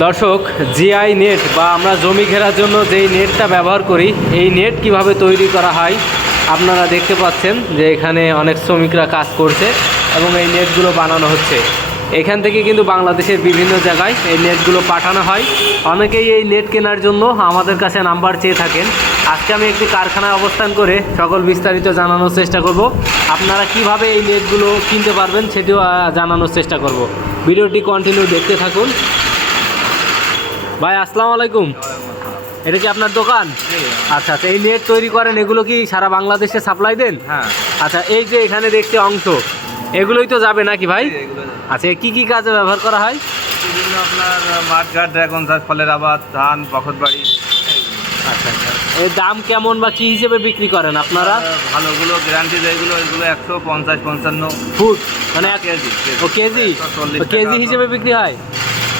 দর্শক, GI net বা আমরা জমি ঘেরার জন্য যেই নেটটা ব্যবহার করি, এই নেট কীভাবে তৈরি করা হয় আপনারা দেখতে পাচ্ছেন যে এখানে অনেক শ্রমিকরা কাজ করছে এবং এই নেটগুলো বানানো হচ্ছে। এখান থেকে কিন্তু বাংলাদেশের বিভিন্ন জায়গায় এই নেটগুলো পাঠানো হয়। অনেকেই এই নেট কেনার জন্য আমাদের কাছে নাম্বার চেয়ে থাকেন। আজকে আমি একটি কারখানায় অবস্থান করে সকল বিস্তারিত জানানোর চেষ্টা করব। আপনারা কীভাবে এই নেটগুলো কিনতে পারবেন সেটিও জানানোর চেষ্টা করব। ভিডিওটি কন্টিনিউ দেখতে থাকুন। ভাই আসসালামু আলাইকুম। এটা কি আপনার দোকান? আচ্ছা আচ্ছা এই নেট তৈরি করেন এগুলো কি সারা বাংলাদেশে সাপ্লাই দেন? হ্যাঁ। আচ্ছা এই যে এখানে দেখছি অংশ এগুলোই তো যাবে নাকি ভাই? আচ্ছা কি কি কাজে ব্যবহার করা হয়? বিভিন্ন আপনার মাঠ ঘাট ড্রাগন চাষ ফলের আবাদ ধান বখত বাড়ি আচ্ছা আচ্ছা। এর দাম কেমন বা কি হিসেবে বিক্রি করেন আপনারা? ভালোগুলো গ্যারান্টি যেগুলো এগুলো একশো পঞ্চাশ পঞ্চান্ন। ফুট মানে এক কেজি? ও কেজি কেজি হিসেবে বিক্রি হয়?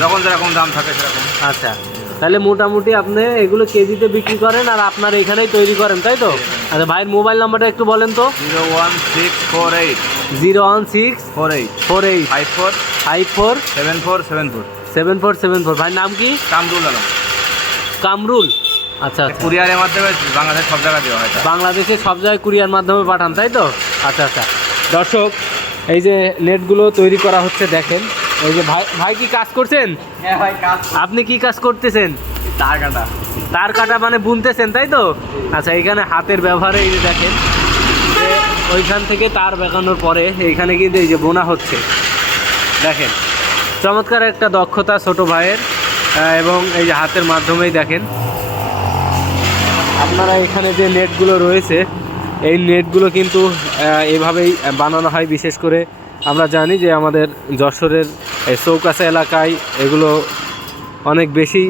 যখন যেরকম দাম থাকে সেরকম। আচ্ছা তাহলে মোটামুটি আপনি এগুলো কেজিতে বিক্রি করেন আর আপনার এখানেই তৈরি করেন তাই তো? আচ্ছা ভাইয়ের মোবাইল নাম্বারটা একটু বলেন তো। Zero one six four eight. Zero one six four eight. Four eight. Five four. Five four. Seven four seven four. Seven four seven four. ভাইয়ের নাম কি? কামরুল আলম। কামরুল। আচ্ছা আচ্ছা। কুরিয়ারের মাধ্যমে বাংলাদেশ সব জায়গায় দেওয়া হয়। বাংলাদেশে সব জায়গায় কুরিয়ার মাধ্যমে পাঠান তাই তো? আচ্ছা আচ্ছা। দর্শক এই যে নেটগুলো তৈরি করা হচ্ছে দেখেন। এই যে ভাই ভাই কি কাজ করছেন? হ্যাঁ ভাই কাজ আপনি কি কাজ করতেছেন? তার কাটা। তার কাটা মানে বুনতেছেন তাই তো? আচ্ছা এখানে হাতের ব্যবহারে এই যে দেখেন ওইখান থেকে তার বেঁকানোর পরে এইখানে কিন্তু এই যে বোনা হচ্ছে। দেখেন চমৎকার একটা দক্ষতা ছোট ভাইয়ের এবং এই যে হাতের মাধ্যমেই দেখেন। আপনারা এখানে যে নেটগুলো রয়েছে এই নেটগুলো কিন্তু এভাবেই বানানো হয় বিশেষ করে আমরা জানি যে আমাদের যশোরের এই চৌকাছা এলাকায় এগুলো অনেক বেশি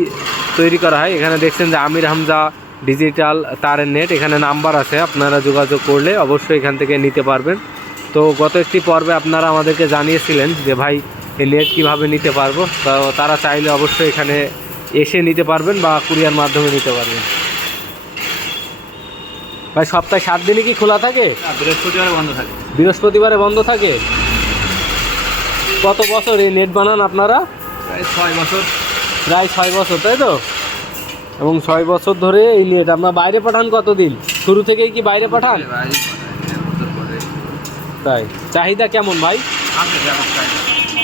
তৈরি করা হয়। এখানে দেখছেন যে আমির হামজা ডিজিটাল তারের নেট এখানে নাম্বার আছে আপনারা যোগাযোগ করলে অবশ্যই এখান থেকে নিতে পারবেন। তো গত একটি পর্বে আপনারা আমাদেরকে জানিয়েছিলেন যে ভাই এই নেট কীভাবে নিতে পারব? তো তারা চাইলে অবশ্যই এখানে এসে নিতে পারবেন বা কুরিয়ার মাধ্যমে নিতে পারবেন। ভাই সপ্তাহে সাত দিনই কি খোলা থাকে? বৃহস্পতিবার বন্ধ থাকে। বৃহস্পতিবারে বন্ধ থাকে? কত বছর এই নেট বানান আপনারা? প্রায় ছয় বছর। প্রায় ছয় বছর তাই তো? এবং ছয় বছর ধরে এই নেট আপনার বাইরে পাঠান কতদিন? শুরু থেকেই কি বাইরে পাঠান। তাই। চাহিদা কেমন ভাই?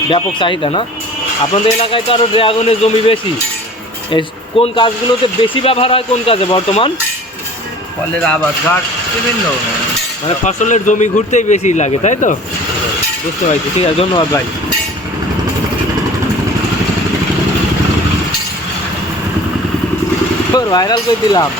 ব্যাপক চাহিদা। না? আপনাদের এলাকায় তো আরও ড্রাগনের জমি বেশি। কোন কাজগুলোতে বেশি ব্যবহার হয় কোন কাজে বর্তমান? ফলের আবাদ ঘাট বিভিন্ন। মানে ফসলের জমি ঘুরতেই বেশি লাগে তাই তো? বুঝতে পারছি। ঠিক আছে ধন্যবাদ ভাই। ভাইরাল করে দিলাম।